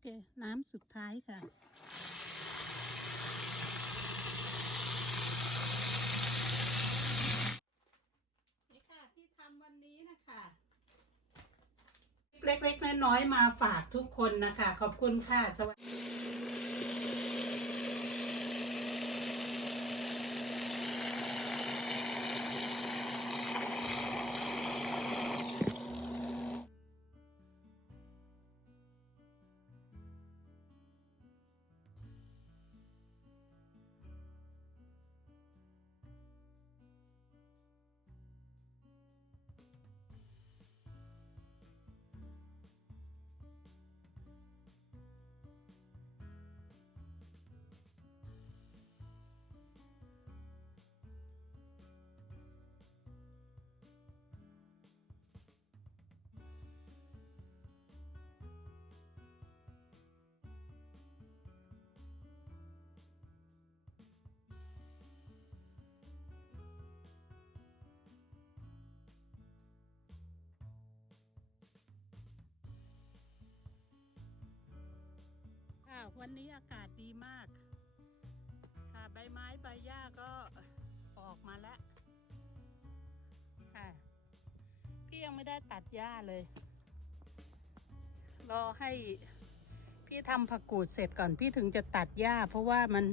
เค น้ำสุดท้ายค่ะนี่ค่ะที่ทำวันนี้นะคะเล็กๆน้อยๆมาฝากทุกคนนะคะ ขอบคุณค่ะ สวัสดี วันนี้อากาศดีมาก ค่ะใบไม้ใบหญ้าก็ออกมาแล้ว ค่ะ พี่ยังไม่ได้ตัดหญ้าเลย รอให้พี่ทำผักกูดเสร็จก่อนพี่ถึงจะตัดหญ้า เพราะว่ามัน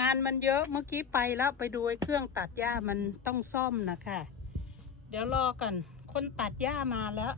งานมันเยอะเมื่อกี้ไปแล้วไปดูไอ้เครื่องตัดหญ้ามันต้องซ่อมนะคะ เดี๋ยวรอก่อนคนตัดหญ้ามาแล้ว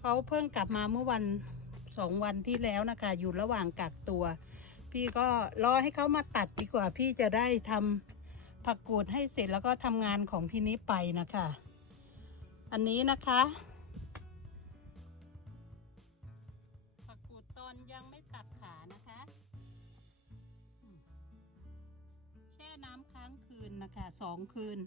เขาเพิ่งกลับมาเมื่อวัน สองวันที่แล้วนะคะ อยู่ระหว่างกักตัว พี่ก็รอให้เขามาตัดดีกว่า พี่จะได้ทำผักกูดให้เสร็จแล้วก็ทำงานของพี่นี้ไปนะคะ อันนี้นะคะ ผักกูดตอนยังไม่ตัดขานะคะ แช่น้ำค้างคืนนะคะสองคืน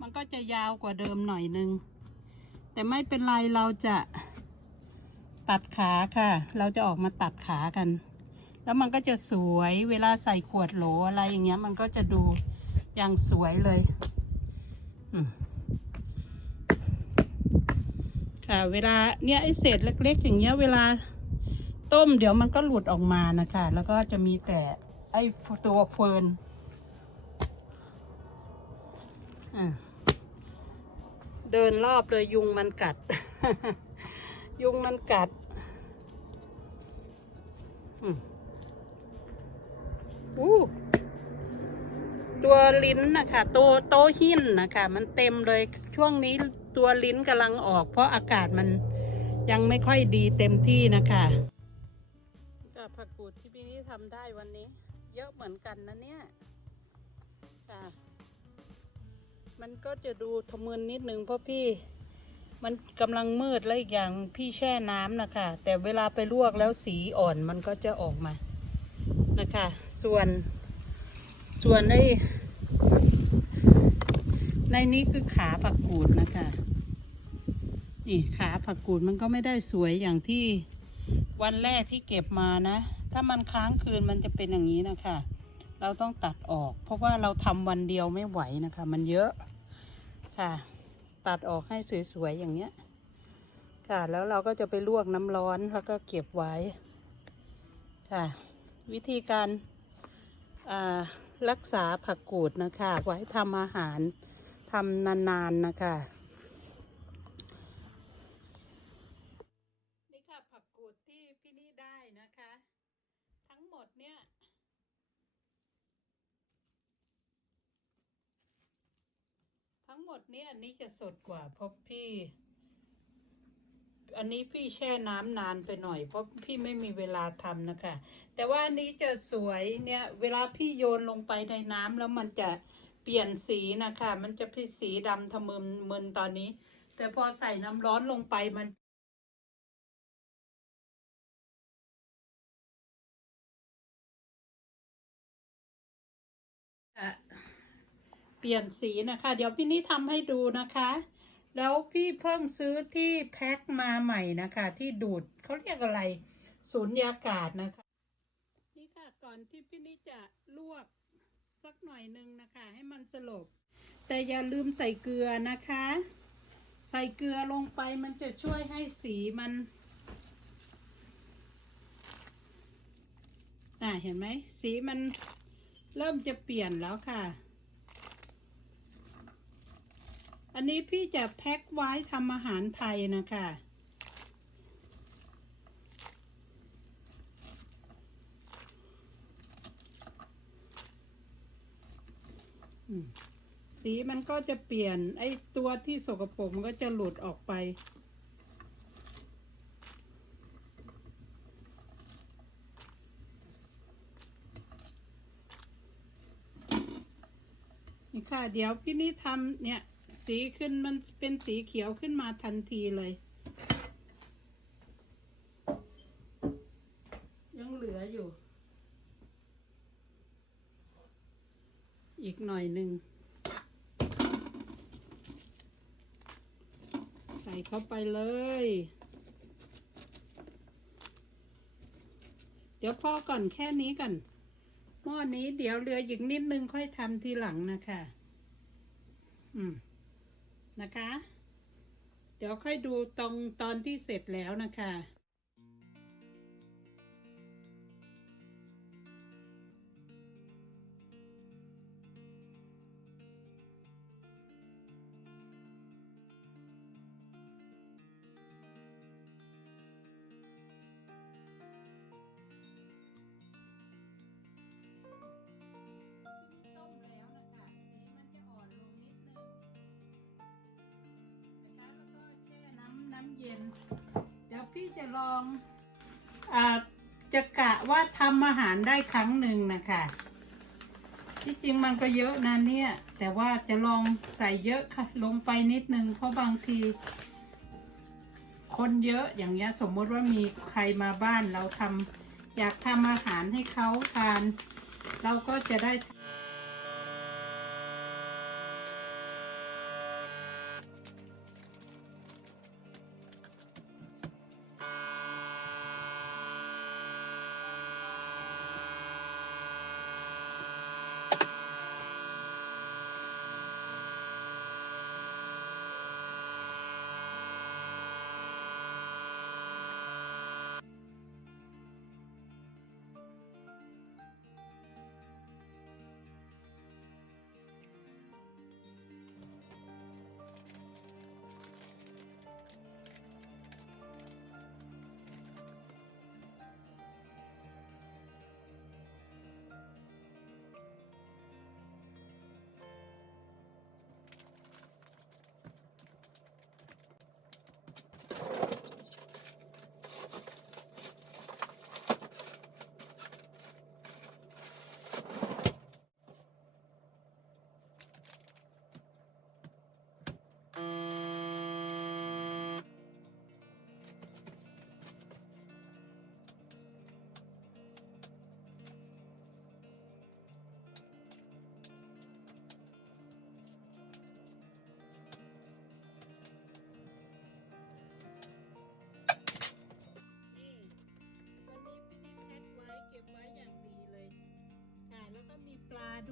มันก็จะยาวกว่าเดิมหน่อยนึง แต่ไม่เป็นไรเราจะ ตัดขาค่ะ เราจะออกมาตัดขากัน แล้วมันก็จะสวยเวลาใส่ขวดโหลอะไรอย่างเงี้ย มันก็จะดูอย่างสวยเลยค่ะ เวลาเนี่ยไอเศษเล็ก ๆ อย่างเงี้ย เวลาต้มเดี๋ยวมันก็หลุดออกมานะคะ แล้วก็จะมีแต่ไอตัวเฟิร์นเดินรอบเลยยุงมันกัด ยุงมันกัดอู้ตัวลิ้นนะคะตัวโตหินนะคะ มันเต็มเลยช่วงนี้ตัวลิ้นกำลังออก เพราะอากาศมันยังไม่ค่อยดีเต็มที่นะคะจากผักกูดที่พี่นี่ทำได้วันนี้ เยอะเหมือนกันนะเนี่ยค่ะมันก็จะดูทะมึนนิดนึงเพราะพี่ มันกำลังมืดแล้วอีกอย่างพี่แช่น้ำนะคะ แต่เวลาไปลวกแล้วสีอ่อนมันก็จะออกมานะคะ ส่วน ส่วนไอ้ในนี้คือขาผักกูดนะคะ นี่ขาผักกูดมันก็ไม่ได้สวยอย่างที่วันแรกที่เก็บมานะ ถ้ามันค้างคืนมันจะเป็นอย่างนี้นะคะ เราต้องตัดออก เพราะว่าเราทำวันเดียวไม่ไหวนะคะ มันเยอะค่ะ ตัดออกให้สวยๆอย่างเงี้ยค่ะแล้วเราก็จะไปลวกน้ำร้อนแล้วก็เก็บไว้ค่ะ วิธีการรักษาผักกูดนะคะ ไว้ทำอาหารทำนานๆนะคะนี่ค่ะผักกูดที่พี่นี่ได้นะคะ ทั้งหมดเนี่ย ทั้งห มดเนี้ยอันนี้จะสดกว่าเพราะพี่ อันนี้พี่แช่น้ำนานไปหน่อย เพราะพี่ไม่มีเวลาทำนะคะ แต่ว่าอันนี้จะสวยเนี่ย เวลาพี่โยนลงไปในน้ำแล้วมันจะเปลี่ยนสีนะคะ มันจะเป็นสีดำทะมึนมึนตอนนี้ แต่พอใส่น้ำร้อนลงไปมัน เปลี่ยนสีนะคะ เดี๋ยวพี่นี่ทำให้ดูนะคะ แล้วพี่เพิ่งซื้อที่แพ็คมาใหม่นะคะ ที่ดูดเขาเรียกอะไรสูญญากาศนะคะ นี่ค่ะก่อนที่พี่นี่จะลวกสักหน่อยหนึ่งนะคะ ให้มันสลบ แต่อย่าลืมใส่เกลือนะคะ ใส่เกลือลงไปมันจะช่วยให้สีมันอ่าเห็นไหมสีมันเริ่มจะเปลี่ยนแล้วค่ะ อันนี้พี่จะแพ็คไว้ทำอาหารไทยนะคะ สีมันก็จะเปลี่ยน ไอ้ตัวที่สกปรกมันก็จะหลุดออกไป นี่ค่ะ เดี๋ยวพี่นี่ทำเนี่ย สีขึ้นมันเป็นสีเขียวขึ้นมาทันทีเลย ยังเหลืออยู่ อีกหน่อยหนึ่ง ใส่เข้าไปเลย เดี๋ยวพอก่อนแค่นี้ก่อนหม้อนี้เดี๋ยวเหลืออีกนิดนึงค่อยทำทีหลังนะคะ อืม นะคะ เดี๋ยวค่อยดูตรงตอนที่เสร็จแล้วนะคะ เดี๋ยวพี่จะลองอ่าจะกะว่าทำอาหารได้ครั้งหนึ่งนะคะที่จริงมันก็เยอะนะเนี่ย แต่ว่าจะลองใส่เยอะค่ะ ลงไปนิดนึงเพราะบางที คนเยอะอย่างเงี้ยสมมติว่ามีใครมาบ้านเราทำอยากทำอาหารให้เขาทาน เราก็จะได้นี่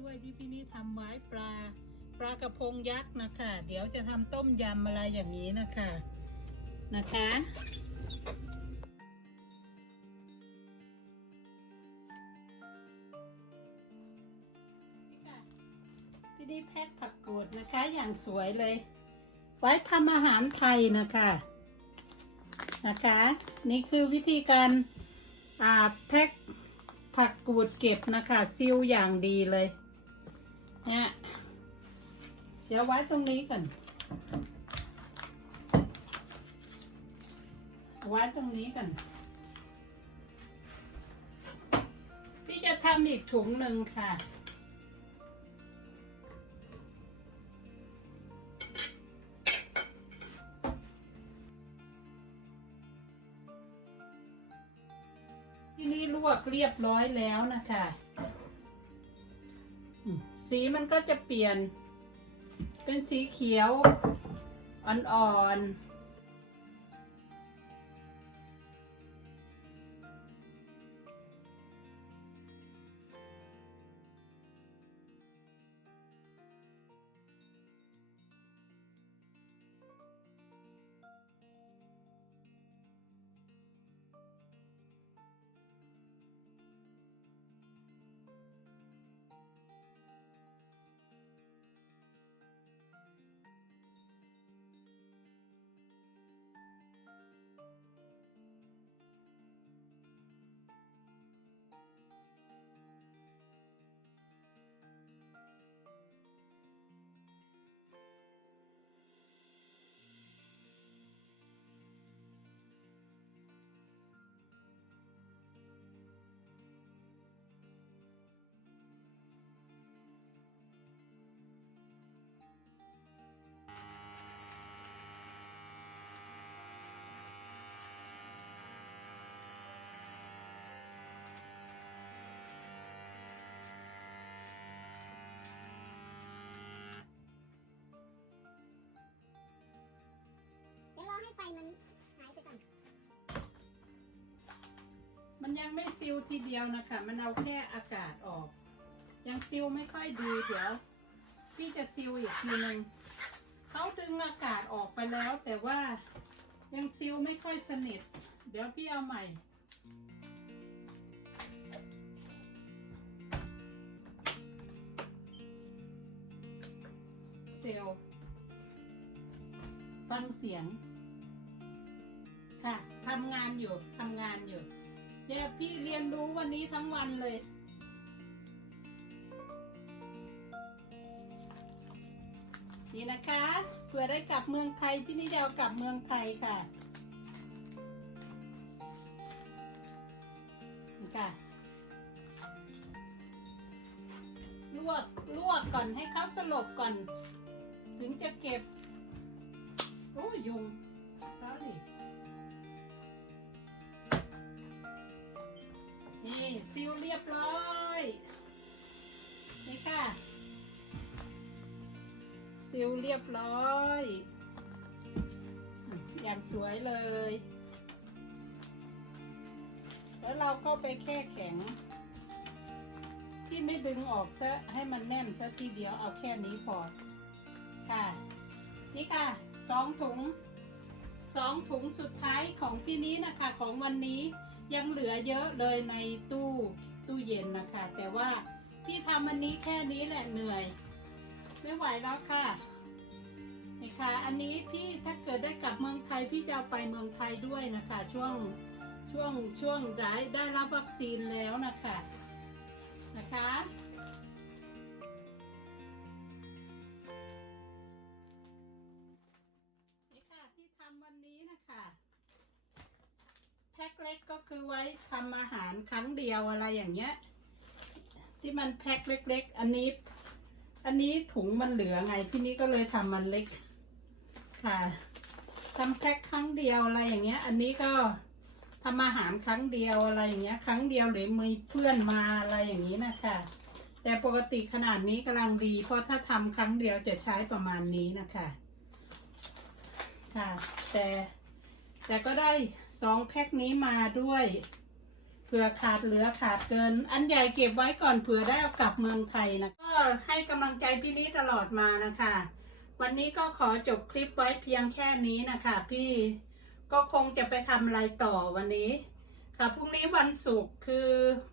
ด้วยที่พี่นี่ทำไว้ปลา ปลากระพงยักษ์นะคะ เดี๋ยวจะทำต้มยำอะไรอย่างนี้นะคะนะคะนี่ค่ะพี่นี่แพ็คผักกูดนะคะอย่างสวยเลย ไว้ทำอาหารไทยนะคะนะคะ นี่คือวิธีการอ่าแพ็คผักกูดเก็บนะคะซิลอย่างดีเลย เนี่ยเดี๋ยวไว้ตรงนี้ก่อนไว้ตรงนี้ก่อนพี่จะทำอีกถุงหนึ่งค่ะที่นี่ลวกเรียบร้อยแล้วนะคะ สีมันก็จะเปลี่ยน เป็นสีเขียว อ่อน มันหายไปก่อนมันยังไม่ซิลทีเดียวนะคะ มันเอาแค่อากาศออก ยังซิลไม่ค่อยดีเดี๋ยวพี่จะซิลอีกทีหนึ่งเขาดึงอากาศออกไปแล้ว แต่ว่ายังซิลไม่ค่อยสนิท เดี๋ยวพี่เอาใหม่ เซลล์ฟังเสียง ค่ะทำงานอยู่ทำงานอยู่เนี่ยพี่เรียนรู้วันนี้ทั้งวันเลย นี่นะคะเผื่อได้กลับเมืองไทยพี่นิดาวกลับเมืองไทยค่ะนี่ค่ะลวกลวกก่อนให้เขาสลบก่อน ถึงจะเก็บ โอ้ยยุง sorry ซิลเรียบร้อย นี่ค่ะ ซิลเรียบร้อยอย่างสวยเลย แล้วเราก็ไปแค่แข็ง ที่ไม่ดึงออกซะให้มันแน่นซะทีเดียวเอาแค่นี้พอ ค่ะ นี่ค่ะสองถุงสองถุงสุดท้ายของพี่นี้นะคะของวันนี้ ยังเหลือเยอะเลยในตู้ตู้เย็นนะคะ แต่ว่าที่ทำวันนี้แค่นี้แหละเหนื่อย ไม่ไหวแล้วค่ะนี่ค่ะ อันนี้พี่ถ้าเกิดได้กลับเมืองไทยพี่จะเอาไปเมืองไทยด้วยนะคะ ช่วงช่วงช่วงได้ได้รับวัคซีนแล้วนะคะนะคะ ล็กก็คือไว้ทำอาหารครั้งเดียวอะไรอย่างเงี้ย ที่มันแพ็คเล็ก ๆ อันนี้ อันนี้ถุงมันเหลือไง พี่นี่ก็เลยทำมันเล็ก ค่ะทำแพ็คครั้งเดียวอะไรอย่างเงี้ย อันนี้ก็ทำอาหารครั้งเดียวอะไรอย่างเงี้ย ครั้งเดียวหรือมีเพื่อนมาอะไรอย่างนี้นะคะแต่ปกติขนาดนี้กำลังดี เพราะถ้าทำครั้งเดียวจะใช้ประมาณนี้นะคะ ค่ะ แต่ แต่ก็ได้สองแพ็คนี้มาด้วยเผื่อขาดเหลือขาดเกิน อันใหญ่เก็บไว้ก่อนเผื่อได้เอากลับเมืองไทยนะก็ให้กำลังใจพี่นี้ตลอดมานะคะ วันนี้ก็ขอจบคลิปไว้เพียงแค่นี้นะคะ พี่ก็คงจะไปทำอะไรต่อวันนี้ ค่ะพรุ่งนี้วันศุกร์คือ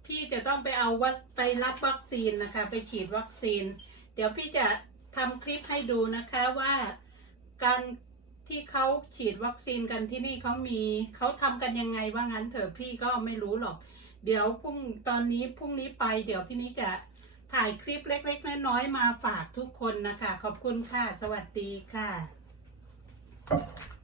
พี่จะต้องไปเอาวัดไปรับวัคซีนนะคะ ไปฉีดวัคซีน เดี๋ยวพี่จะทำคลิปให้ดูนะคะว่าการ ที่เขาฉีดวัคซีนกันที่นี่เขามีเขาทำกันยังไงว่างั้นเถอะพี่ก็ไม่รู้หรอก เดี๋ยวพรุ่งตอนนี้พรุ่งนี้ไปเดี๋ยวพี่นี้จะถ่ายคลิปเล็ก ๆ น้อยๆมาฝากทุกคนนะคะ ขอบคุณค่ะ สวัสดีค่ะ